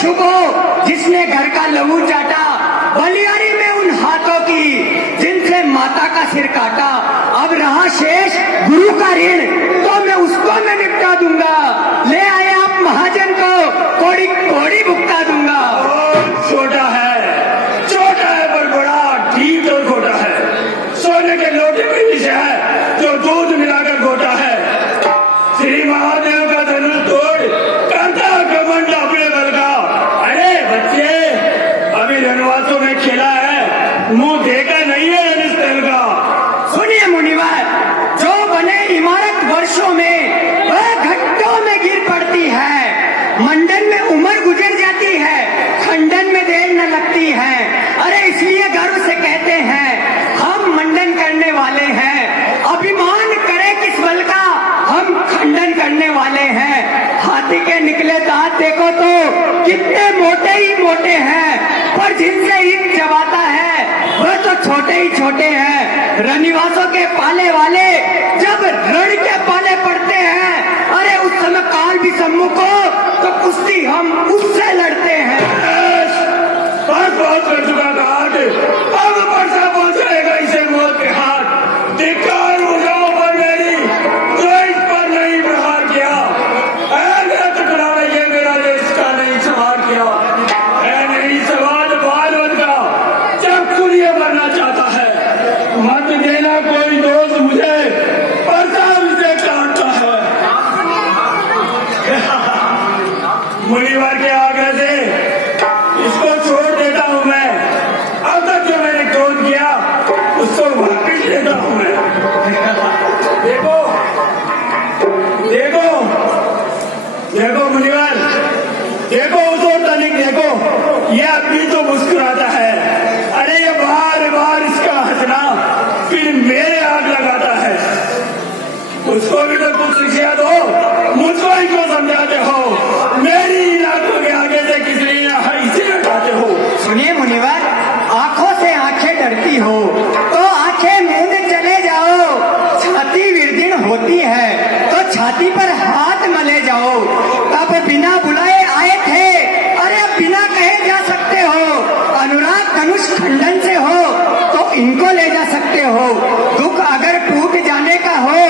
शुभ हो जिसने घर का लहू चाटा, बलियारी में उन हाथों की जिनसे माता का सिर काटा। अब रहा शेष गुरु का ऋण तो मैं उसको मैं निपटा दूंगा, ले आए आप महाजन को कोड़ी कोड़ी भुगता दूंगा। छोटा है पर बड़ा ठीक और खोटा है, सोने के लोटे में विष है जो दूध मिलाकर घोटा है। श्री महादेव का धनुष तोड़ करता घमंड अपने बल का। अरे बच्चे अभी रणवासों में खेला है, मुंह देखा नहीं है इस तेल का। सुनिए मुनिवर, जो बने इमारत वर्षों में वह घंटों में गिर पड़ती है, मंडन में उम्र गुजर जाती है, खंडन में देर न लगती है। अरे इसलिए गर्व से कहते हैं हम मंडन करने वाले हैं, अभिमान करे किस बल का हम खंडन करने वाले हैं। हाथी के निकले दांत देखो तो कितने मोटे ही मोटे हैं, पर जिनसे ईंट चबाता है वह तो छोटे ही छोटे हैं। रनिवासों के पाले वाले जब रण के पाले पड़ते हैं, अरे उस समय काल भी सम्मुख हो तो कुश्ती हम उससे लड़ते हैं। बहुत कर चुका घाट, अब परसा पहुंचाएगा इसे मौत के हाथ। धिक्कार हो जाओ पर मेरी जो इस पर नहीं प्रहार किया, टुकड़ा ये मेरा देश का नहीं सवार किया। नहीं सवाल भागवत का जब खुलिए मरना चाहता है, मत देना कोई दोस्त मुझे, प्रताप से काटता है। मुनिवर के आगे से इसको छोड़ देता हूं मैं, अब तक जो मैंने क्रोध किया उसको वापिस लेता हूं मैं। देखो देखो देखो मुनिवर, देखो उसको तनिक देखो, ये अभी तो मुस्कुराता है। अरे ये बार बार इसका हंसना फिर मेरे आग लगाता है। उसको भी तो कुछ शिक्षा दो, मुझको ही क्यों समझाते हो? मेरी इलाकों के आगे से किस लिए इसे हटाते हो? सुनिए मुनिवर, आंखों से आंखें डरती हो तो आंखें मूंद चले जाओ, छाती विरदीर्ण होती है तो छाती पर हाथ मले जाओ। तब बिना बुलाए आए थे, अरे बिना कहे जा सकते हो। अनुराग धनुष खंडन से हो तो इनको ले जा सकते हो, दुख अगर टूट जाने का हो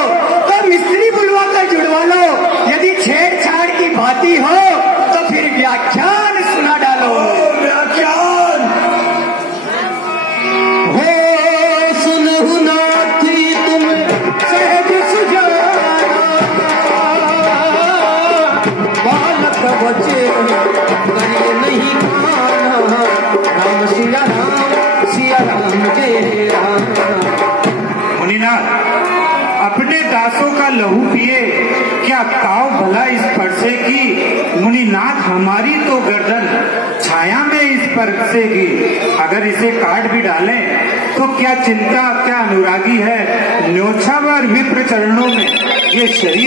तो मिस्त्री बुलवा कर जुड़वा लो। यदि छेड़छाड़ की बाती हो तो फिर व्याख्यान सुना डालो। व्याख्यान हो सुनहु नाथी तुम सहज सुजाना, बालक बचे करिए नहीं खाना, राम सिया राम जय राम। मुनिनाथ, अपने दासों का लहू पिए क्या ताव भला इस फरसे की। मुनिनाथ हमारी तो गर्दन छाया में इस परसेगी, अगर इसे काट भी डालें तो क्या चिंता क्या अनुरागी है। न्योछावर विप्र चरणों में ये शरीर